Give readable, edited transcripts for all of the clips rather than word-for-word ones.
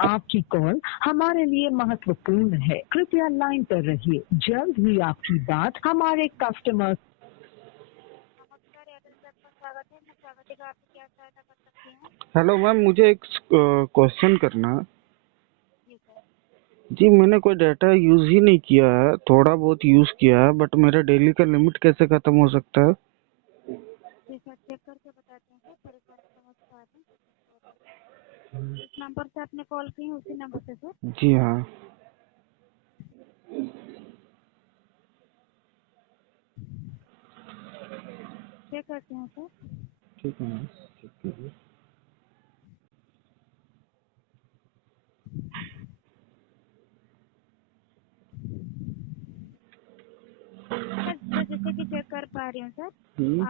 आपकी कॉल हमारे लिए महत्वपूर्ण है। कृपया लाइन पर रहिए। जल्द ही आपकी बात हमारे कस्टमर। नमस्कार, एयरटेल सेट पर स्वागत है। मैं स्वागत है, आपकी क्या सहायता कर सकती हूँ? हेलो मैम, मुझे एक क्वेश्चन करना है। जी सर। जी, मैंने कोई डाटा यूज़ ही नहीं किया है, थोड़ा बहुत यूज़ किया है, बट मेरा डेली का लिमिट कैसे ख़त्म हो सकता है? जी सर, चेक करके बताते हैं सर, परेशानी समझ पा रहे हैं। जिस नंबर से आपने कॉल की है उसी नंबर से सर। जी हाँ। चेक करते हैं सर। ठीक है मैम, चेक कीजिए। सर जैसे कि चेक कर पा रही हूँ सर, हम्म।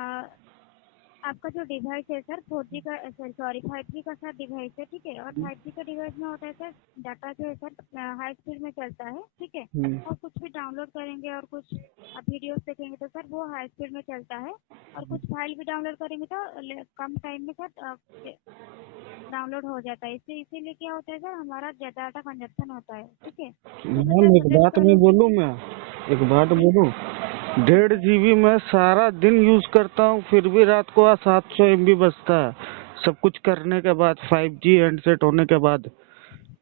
आपका जो डिवाइस है सर 4G का, सॉरी 5G का सर डिवाइस है, ठीक है। और 5G का डिवाइस में होता है सर, डाटा जो है सर हाई स्पीड में चलता है, ठीक है। और कुछ भी डाउनलोड करेंगे और कुछ आप वीडियोस देखेंगे तो सर वो हाई स्पीड में चलता है। और कुछ फाइल भी डाउनलोड करेंगे तो कम टाइम में सर डाउनलोड हो जाता है। इसीलिए क्या होता है सर, हमारा ज़्यादा डाटा कंजप्शन होता है, ठीक है। तो मैं सर मैम, एक सजेस्ट बात मैं करूँगी बोलूँ कि मैं एक बात जी बोलूँ। जी 1.5 GB मैं सारा दिन यूज़ करता हूँ, फिर भी रात को 700 MB बचता है, सब कुछ करने के बाद, 5G हैंडसेट होने के बाद।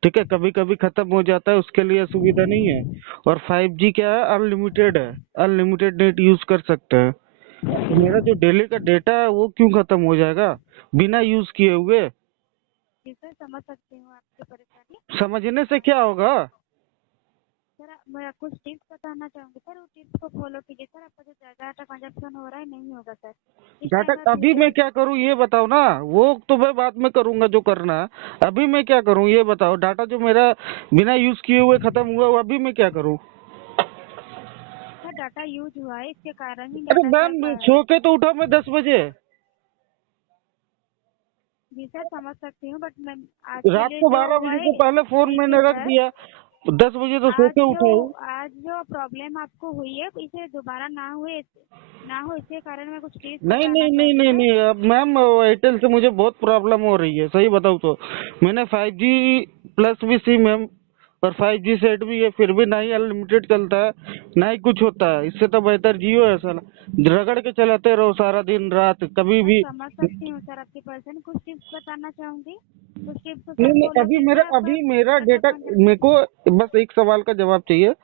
ठीक है, कभी कभी खत्म हो जाता है, उसके लिए सुविधा नहीं है। और 5G क्या है, अनलिमिटेड है, अनलिमिटेड नेट यूज कर सकते हैं। तो मेरा जो डेली का डेटा है वो क्यों खत्म हो जाएगा बिना यूज किए हुए? जी सर, समझ सकती हूँ आपकी परेशानी। समझने से क्या होगा? सर मैं कुछ टिप्स बताना चाहूँगी सर, वो टिप्स को फॉलो कीजिए सर, आपका जो ज़्यादा डाटा कंजप्शन हो रहा है नहीं होगा सर। इस डाटा टाइम आप अभी वीडियो मैं क्या करूँ ये बताओ ना। वो तो मैं बाद में करूंगा जो करना है। अभी मैं क्या करूँ ये बताओ। डाटा जो मेरा बिना यूज किए हुए खत्म हुआ वो अभी मैं क्या करूँ? सर डाटा यूज हुआ है, इसके कारण ही अरे डाटा मैम, सर। सो के तो उठा मैं 10 बजे। जी सर, समझ सकती हूँ, बट मैं आज के रात लिए को जो 12 बजे हुआ है, से पहले फोन जी जी मैंने रख सर। दिया। 10 बजे तो सो आज के जो उठा हूँ। आज जो प्रॉब्लम आपको हुई है इसे दोबारा ना हो इसके कारण मैं कुछ टिप्स नहीं बताना नहीं नहीं चाहूँगी नहीं सर। नहीं, अब मैम एयरटेल से मुझे बहुत प्रॉब्लम हो रही है, सही बताऊँ तो। मैंने 5G+ भी सिम है और 5G सेट भी है, फिर भी ना ही अनलिमिटेड चलता है ना ही कुछ होता है। इससे तो बेहतर जियो है साला। रगड़ के चलाते रहो सारा दिन रात, कभी सर भी। समझ सकती हूँ सर आपकी परेशानी, कुछ टिप्स बताना चाहूँगी। कुछ टिप्स को नहीं सर नहीं, फॉलो कीजिए, आपका अभी मेरा डाटा डेटा, मेरे को बस एक सवाल का जवाब चाहिए।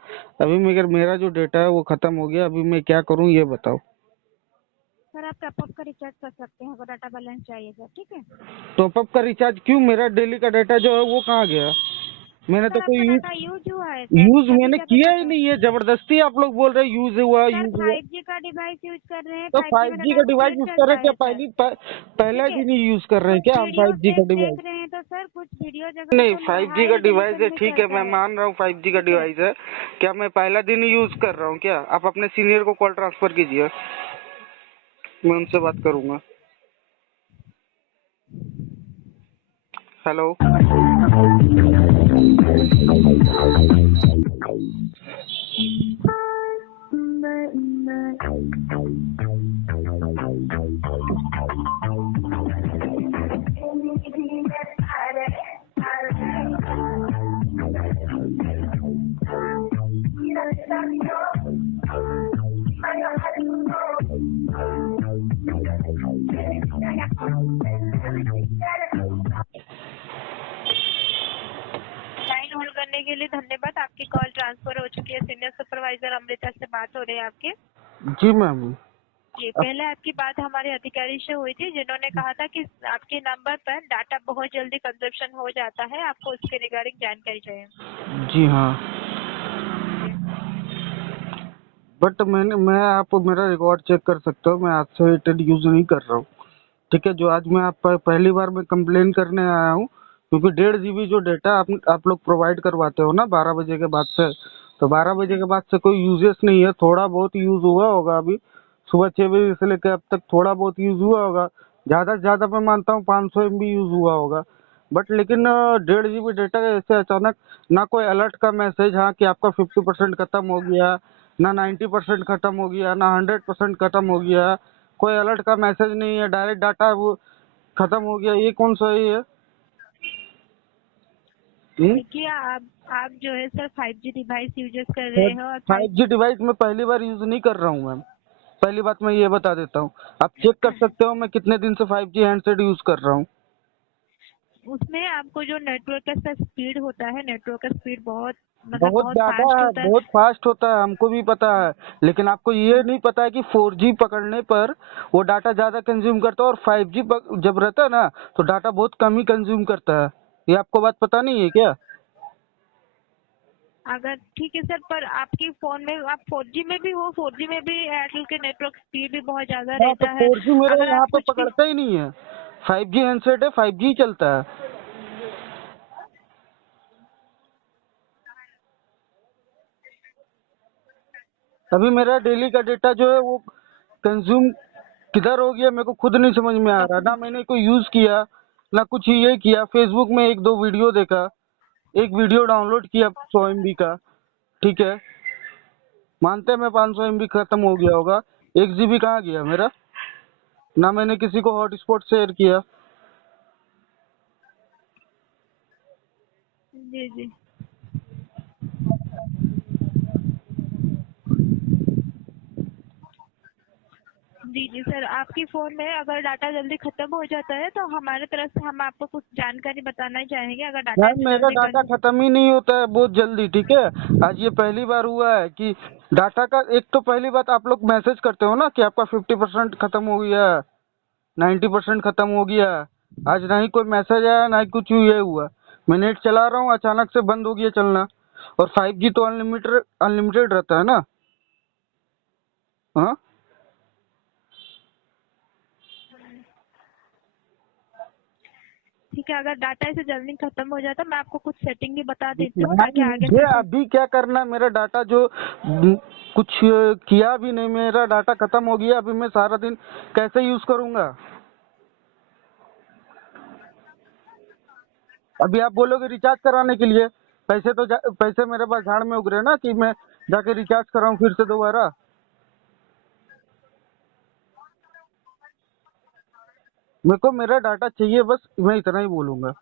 अभी मेरा जो डेटा है वो खत्म हो गया, अभी मैं क्या करूँ ये बताओ। सर आप टॉपअप का रिचार्ज कर सकते हैं, अगर डाटा बैलेंस चाहिए सर, ठीक है। टॉपअप का रिचार्ज क्यों? मेरा डेली का डेटा जो है वो कहाँ गया? मैंने तो सर कोई आपका डाटा यूज यूज हुआ है सर, यूज तभी मैंने जाकर किया ही डाटा। नहीं है। जबरदस्ती आप लोग बोल रहे हैं यूज हुआ सर यूज हुआ। 5G का डिवाइस यूज कर रहे हैं, तो 5G में 5G डाटा का डिवाइस स्पीड यूज कर रहे चलता हैं क्या? है सर, पहला ठीक है। दिन ही यूज कर रहे हैं कुछ क्या हम वीडियो 5G का देख डिवाइस? रहे हैं तो सर कुछ वीडियो जगह नहीं, तो 5G हाई का डिवाइस रेजोल्यूशन है, में ठीक है, चलता मैं है, मान रहा हूँ 5G का ठीक है। डिवाइस है। क्या मैं पहला दिन ही यूज कर रहा हूँ क्या? आप अपने सीनियर को कॉल ट्रांसफर कीजिए, मैं उनसे बात करूंगा। हेलो। लाइन होल्ड करने के लिए धन्यवाद। आपकी कॉल ट्रांसफर हो चुकी है, सीनियर सुपरवाइजर अमृता से बात हो रही है आपकी। जी मैम। जी, पहले आपकी बात हमारे अधिकारी से हुई थी, जिन्होंने कहा था कि आपके नंबर पर डाटा बहुत जल्दी कंजप्शन हो जाता है, आपको उसके रिगार्डिंग जानकारी चाहिए। जी हाँ। जी बट मैं आप मेरा रिकॉर्ड चेक कर सकते हो, मैं आज से एयरटेल यूज नहीं कर रहा हूँ। ठीक है, जो आज मैं आप पहली बार मैं कंप्लेन करने आया हूँ, क्योंकि 1.5 GB जो डेटा आप लोग प्रोवाइड करवाते हो ना 12 बजे के बाद से, तो 12 बजे के बाद से कोई यूजेस नहीं है। थोड़ा बहुत यूज हुआ होगा, अभी सुबह 6 बजे से लेकर अब तक थोड़ा बहुत यूज हुआ होगा। ज्यादा से ज्यादा मैं मानता हूँ 500 MB यूज हुआ होगा। बट लेकिन 1.5 GB डेटा ऐसे अचानक, ना कोई अलर्ट का मैसेज, हाँ कि आपका 50% खत्म हो गया, ना 90% खत्म हो गया, ना 100% खत्म हो गया। कोई अलर्ट का मैसेज नहीं है, डायरेक्ट डाटा वो खत्म हो गया। ये कौन सा ये है? देखिए आप जो है सर 5G डिवाइस यूज कर रहे हो और 5G डिवाइस में पहली बार यूज नहीं कर रहा हूँ मैम। पहली बात मैं ये बता देता हूँ, आप चेक कर सकते हो मैं कितने दिन से 5G हैंडसेट यूज कर रहा हूँ। उसमें आपको जो नेटवर्क का स्पीड होता है, नेटवर्क का स्पीड बहुत बहुत बहुत ज्यादा फास्ट है, होता है। बहुत फास्ट होता है, हमको भी पता है, लेकिन आपको ये नहीं पता है कि 4G पकड़ने पर वो डाटा ज्यादा कंज्यूम करता है और 5G जब रहता है ना तो डाटा बहुत कम ही कंज्यूम करता है। ये आपको बात पता नहीं है क्या? अगर ठीक है सर, पर आपके फोन में आप 4G में भी हो, 4G में भी एयरटेल के नेटवर्क स्पीड भी बहुत ज्यादा हाँ तो रहता है। 4G मेरा अगर यहाँ आप पे कुछ भी पकड़ता ही नहीं है। 5G हैंडसेट है, 5G ही चलता है। अभी मेरा डेली का डेटा जो है वो कंज्यूम किधर हो गया मेरे को खुद नहीं समझ में आ रहा। ना मैंने कोई यूज किया, ना कुछ ये किया। फेसबुक में एक दो वीडियो देखा, एक वीडियो डाउनलोड किया 100 MB का, ठीक है, मानते हैं मैं 500 MB खत्म हो गया होगा, 1 GB कहाँ गया मेरा? ना मैंने किसी को हॉटस्पॉट शेयर किया। जी जी जी जी सर, आपकी फोन में अगर डाटा जल्दी खत्म हो जाता है तो हमारे तरफ से हम आपको कुछ जानकारी बताना चाहेंगे। अगर डाटा मैम ऐसे मेरा जल्दी डाटा खत्म ही नहीं होता है बहुत जल्दी, ठीक है। आज ये पहली बार हुआ है कि डाटा का, एक तो पहली बात आप लोग मैसेज करते हो ना कि आपका 50% खत्म हो गया, 90% खत्म हो गया। आज ना ही कोई मैसेज आया, ना ही कुछ ये हुआ। मैं नेट चला रहा हूँ, अचानक से बंद हो गया चलना। और 5G तो अनलिमिटेड अनलिमिटेड रहता है ना। हाँ ठीक है, अगर डाटा ऐसे जल्दी खत्म हो जाता है मैं आपको कुछ सेटिंग भी बता देती हूँ मैम ताकि आगे मुझे से अभी क्या करना है, मेरा डाटा जो कुछ किया भी नहीं, मेरा डाटा खत्म हो गया। अभी मैं सारा दिन कैसे यूज करूंगा? अभी आप बोलोगे रिचार्ज कराने के लिए, पैसे तो पैसे मेरे पास झाड़ में उग रहे ना कि मैं जाके रिचार्ज कराऊं फिर से दोबारा। मेरे को मेरा डाटा चाहिए, बस मैं इतना ही बोलूंगा।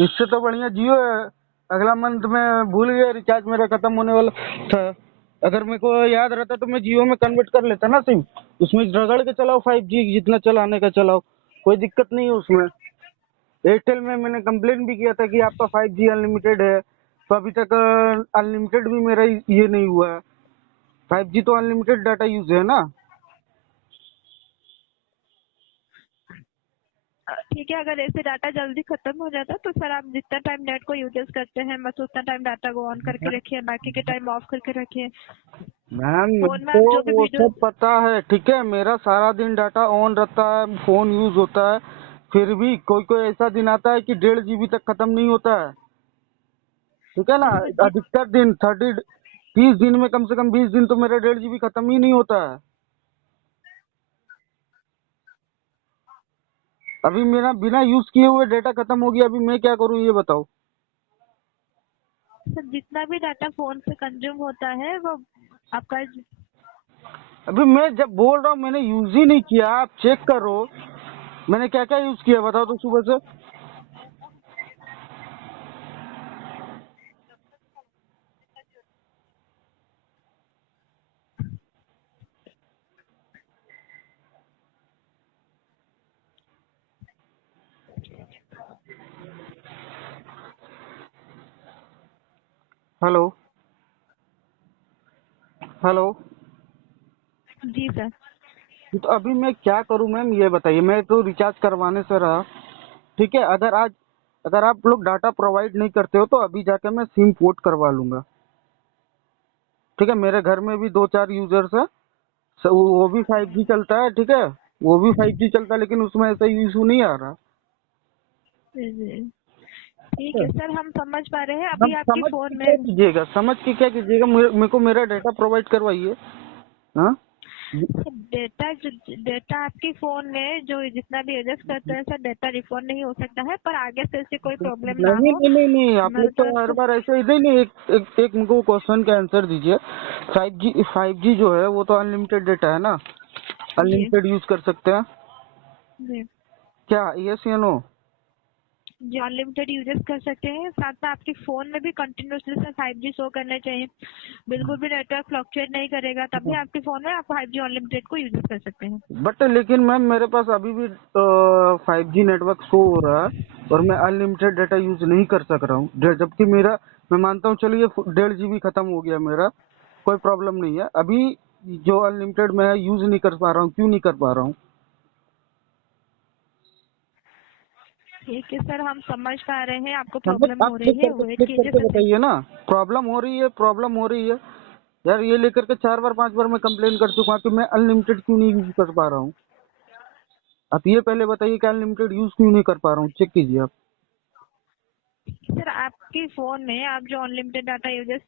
इससे तो बढ़िया जियो है। अगला मंथ में भूल गया, रिचार्ज मेरा खत्म होने वाला था। अगर मेरे को याद रहता तो मैं जियो में कन्वर्ट कर लेता ना सिम। उसमें रगड़ के चलाओ 5G, जितना चलाने का चलाओ, कोई दिक्कत नहीं है उसमें। एयरटेल में मैंने कंप्लेन भी किया था कि आपका 5G अनलिमिटेड है, तो अभी तक अनलिमिटेड भी मेरा ये नहीं हुआ है। 5G तो अनलिमिटेड डाटा यूज है ना। ठीक है, अगर ऐसे डाटा जल्दी खत्म हो जाता है तो सर आप जितना टाइम नेट को यूजेस करते हैं बस उतना टाइम डाटा को ऑन करके रखिए, बाकी के टाइम ऑफ करके रखिए। मैम मेरे फोन में को आप जो भी वो वीडियो सब पता है, ठीक है। मेरा सारा दिन डाटा ऑन रहता है, फोन यूज होता है, फिर भी कोई कोई ऐसा दिन आता है कि 1.5 GB तक खत्म नहीं होता है, ठीक है ना। जित अधिकतर दिन 30 दिन में कम से कम 20 दिन तो मेरा 1.5 GB खत्म ही नहीं होता है। अभी मेरा बिना यूज किए हुए डेटा खत्म हो गया, अभी मैं क्या करूँ ये बताओ। सर जितना भी डाटा फोन से कंज्यूम होता है वो आपका अभी मैं जब बोल रहा हूँ मैंने यूज ही नहीं किया, आप चेक करो मैंने क्या क्या यूज किया, बताओ तो सुबह से। Hello hello. जी सर। तो अभी मैं क्या करूं मैम ये बताइए। मैं तो रिचार्ज करवाने से रहा, ठीक है। अगर आप लोग डाटा प्रोवाइड नहीं करते हो तो अभी जाके मैं सिम पोर्ट करवा लूंगा, ठीक है। मेरे घर में भी 2-4 यूजर्स है, वो भी 5G चलता है, ठीक है। वो भी 5G चलता है, लेकिन उसमें ऐसा इशू नहीं आ रहा। जी। ठीक है सर, हम समझ पा रहे हैं हम अभी आपके समझ के फोन क्या में कीजिएगा, समझ के क्या कीजिएगा, मेरे को मेरा डाटा प्रोवाइड करवाइए। हाँ डेटा डेटा आपके फोन में जो जितना भी एडजस्ट करते हैं सर, डेटा रिफंड नहीं हो सकता है, पर आगे से ऐसे कोई प्रॉब्लम ना नहीं हो नहीं नहीं नहीं, आप हमारी लोग तो तरफ हर से। बार ऐसे ही नहीं नहीं। एक मुझको क्वेश्चन का आंसर दीजिए। 5G जो है वो तो अनलिमिटेड डेटा है ना, जी अनलिमिटेड यूज कर सकते हैं। जी क्या यस या नो? जी, अनलिमिटेड यूजेस कर सकते हैं। साथ में आपके फोन में भी कंटिन्यूसली सर 5G शो करना चाहिए, बिल्कुल भी नेटवर्क फ्लक्चुएट नहीं करेगा, तभी आपके फोन में आप 5G अनलिमिटेड को यूज कर सकते हैं। बट लेकिन मैम मेरे पास अभी भी 5G नेटवर्क शो हो रहा है और मैं अनलिमिटेड डाटा यूज नहीं कर सक रहा हूँ, जबकि मेरा, मैं मानता हूँ चलिए 1.5 GB खत्म हो गया मेरा, कोई प्रॉब्लम नहीं है, अभी जो अनलिमिटेड मैं यूज नहीं कर पा रहा हूँ, क्यों नहीं कर पा रहा हूँ? ठीक है सर, हम समझ पा रहे हैं आपको मतलब प्रॉब्लम आप हो रही है, वेट क्लिक कीजिए करके सर। बताइए ना, प्रॉब्लम हो रही है, प्रॉब्लम हो रही है यार, ये लेकर के 4 बार 5 बार मैं कंप्लेन कर चुका हूँ कि मैं अनलिमिटेड क्यों नहीं यूज कर पा रहा हूँ। आप ये पहले बताइए कि अनलिमिटेड यूज क्यों नहीं कर पा रहा हूँ, चेक कीजिए आप। सर आपके फोन में आप जो अनलिमिटेड डाटा यूजेस,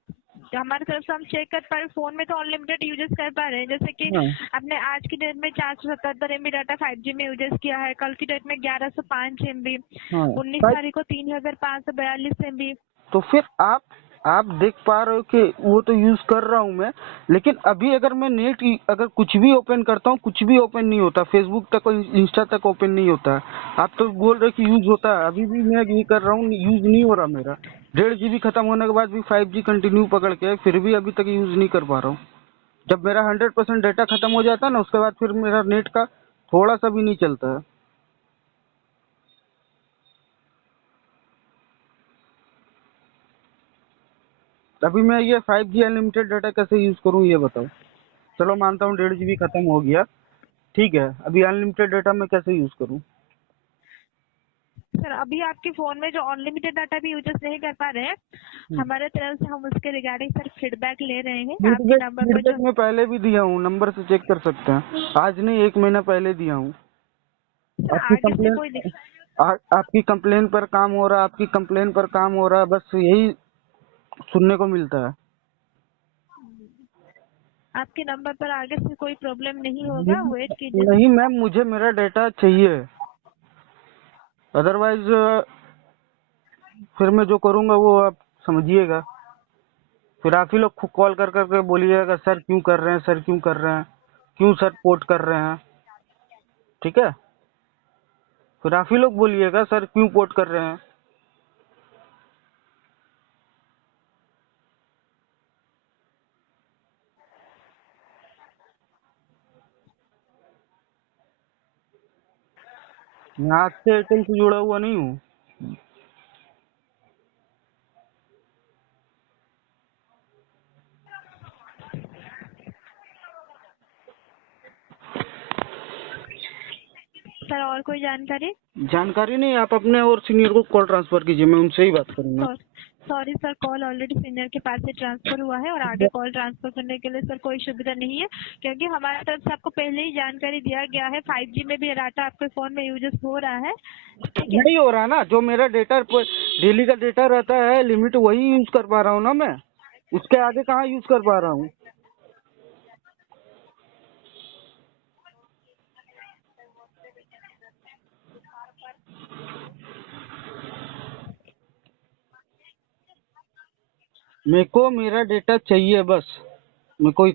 हमारी तरफ से हम चेक कर पा रहे हैं, फोन में तो अनलिमिटेड यूजेस कर पा रहे हैं, जैसे कि हाँ आपने आज की डेट में 477 MB डाटा 5G में यूजेस किया है, कल की डेट में 1105 MB, हाँ 19 तारीख को 3542 MB। तो फिर आप देख पा रहे हो कि वो तो यूज कर रहा हूँ मैं, लेकिन अभी अगर मैं नेट अगर कुछ भी ओपन करता हूँ, कुछ भी ओपन नहीं होता, फेसबुक तक और इंस्टा तक ओपन नहीं होता है। आप तो बोल रहे कि यूज होता है, अभी भी मैं ये कर रहा हूँ, यूज नहीं हो रहा मेरा। 1.5 GB खत्म होने के बाद भी 5G कंटिन्यू पकड़ के है, फिर भी अभी तक यूज नहीं कर पा रहा हूँ। जब मेरा 100% डाटा खत्म हो जाता है ना, उसके बाद फिर मेरा नेट का थोड़ा सा भी नहीं चलता है। अभी मैं ये 5G अनलिमिटेड डाटा कैसे यूज करूँ ये बताओ। चलो मानता हूँ 1.5 GB खत्म हो गया, ठीक है, अभी अनलिमिटेड डाटा मैं कैसे यूज करूँ? सर अभी आपके फोन में जो अनलिमिटेड डाटा भी यूजेस नहीं कर पा रहे हैं, हमारे तरफ से हम उसके रिगार्डिंग सर फीडबैक ले रहे हैं आपके फीडबैक नंबर पर फीडबैक जो। मैं पहले भी दिया हूँ, नंबर से चेक कर सकते हैं, आज नहीं 1 महीना पहले दिया हूँ। सर आपकी आगे से कंप्लेन कोई आपकी कंप्लेन पर काम हो रहा है, आपकी कंप्लेन पर काम हो रहा है, बस यही सुनने को मिलता है। आपके नंबर पर आगे से कोई प्रॉब्लम नहीं होगा, वेट कीजिए नहीं सर। मैम, मुझे मेरा डाटा चाहिए, अदरवाइज फिर मैं जो करूँगा वो आप समझिएगा। फिर आप ही लोग कॉल कर करके बोलिएगा सर क्यों कर रहे हैं, सर क्यों कर रहे हैं, क्यों सर पोर्ट कर रहे हैं, ठीक है? फिर आप ही लोग बोलिएगा सर क्यों पोर्ट कर रहे हैं। मैं आज से एयरटेल से जुड़ा हुआ नहीं हूँ। सर और कोई जानकारी? जानकारी नहीं, आप अपने और सीनियर को कॉल ट्रांसफर कीजिए, मैं उनसे ही बात करूंगा। Sorry sir, call already senior के पास से ट्रांसफर हुआ है और आगे कॉल ट्रांसफर करने के लिए सर कोई सुविधा नहीं है, क्योंकि हमारी तरफ से आपको पहले ही जानकारी दिया गया है 5G में भी डाटा आपके फोन में यूजेस हो रहा है, ठीक है? नहीं हो रहा ना, जो मेरा डेटा डेली का डेटा रहता है लिमिट, वही यूज कर पा रहा हूँ ना मैं, उसके आगे कहाँ यूज कर पा रहा हूँ। मेरे को मेरा डेटा चाहिए बस, मेरे को।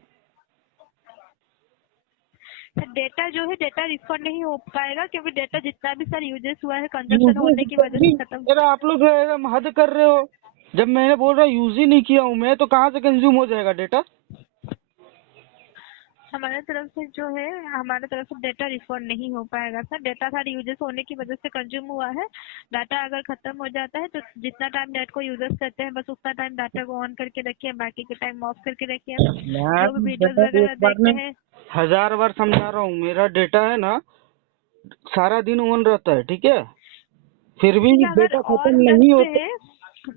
सर डेटा जो है डेटा रिफंड नहीं हो पाएगा, क्योंकि डेटा जितना भी सर यूजेस हुआ है कंजप्शन होने की वजह से खत्म। अरे आप लोग एकदम हद कर रहे हो, जब मैंने बोल रहा यूज ही नहीं किया हूँ मैं, तो कहाँ से कंज्यूम हो जाएगा डेटा? हमारे तरफ से जो है, हमारे तरफ से डेटा रिफंड नहीं हो पाएगा सर, डेटा सारे यूजेस होने की वजह से कंज्यूम हुआ है। डाटा अगर खत्म हो जाता है तो जितना टाइम नेट को यूजेस करते हैं बस उतना टाइम डाटा को ऑन करके रखिए, बाकी के टाइम ऑफ करके रखिए। जो भी मैं वीडियोस डेटा एक वगैरह बार देखते में हैं। 1000 बार समझा रहा हूँ, मेरा डेटा है ना सारा दिन ऑन रहता है, ठीक है, फिर भी ठीक है, अगर डेटा खत्म ऑन नहीं रखते होता। हैं,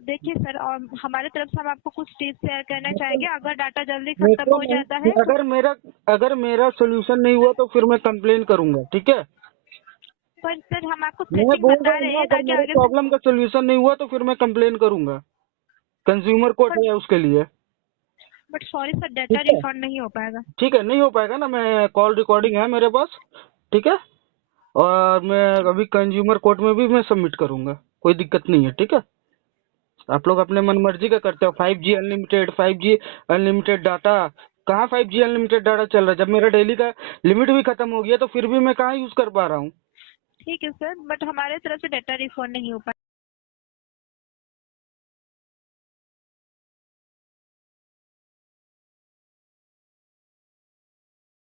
देखिए सर, और हमारे तरफ से हम आपको कुछ टिप्स शेयर करना चाहेंगे, अगर डाटा जल्दी मेरे खत्म को हो जाता नहीं, है तो। अगर मेरा सोल्यूशन नहीं हुआ तो फिर मैं कंप्लेन करूंगा, ठीक है? पर सर हम आपको मैं सेटिंग बोल रहा बता हूँ रहे ना, हैं अगर ताकि मेरे आगे से। प्रॉब्लम का सोल्यूशन नहीं हुआ तो फिर मैं कंप्लेन करूंगा, कंज्यूमर कोर्ट पर है उसके लिए। बट सॉरी सर, ठीक डाटा है, रिफंड नहीं हो पाएगा। ठीक है, नहीं हो पाएगा ना, मैं कॉल रिकॉर्डिंग है मेरे पास, ठीक है, और मैं अभी कंज्यूमर कोर्ट में भी मैं सबमिट करूंगा, कोई दिक्कत नहीं है, ठीक है? आप लोग अपने मन मर्जी का करते हो, 5G अनलिमिटेड डाटा, कहाँ 5G अनलिमिटेड डाटा चल रहा है? जब मेरा डेली का लिमिट भी खत्म हो गया तो फिर भी मैं कहाँ यूज कर पा रहा हूँ? ठीक है सर, बट हमारे तरफ से डाटा रिफंड नहीं हो पाया।